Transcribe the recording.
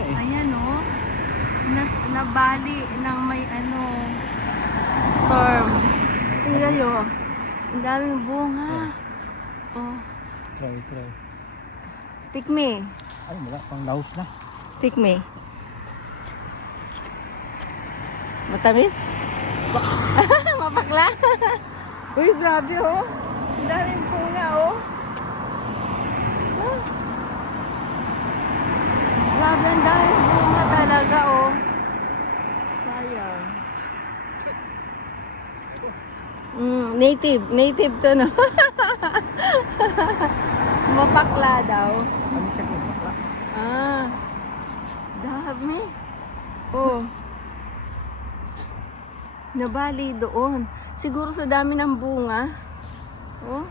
kaya eh. Ayan oh. Nabali ng may storm. Tingnan nyo. Ang daming bunga. Oh. Try. Tikme. Ay, wala. Pang laos na. Tikme. Matamis? Mapakla? Uy, grabe oh. Ang daming bunga oh. Oh. Grabe, ang daming bunga talaga oh. Sayang. Native to no. Mapakla daw. Ano siya kung bakla? Dami. Oh. Nabali doon. Siguro sa dami ng bunga. Oh.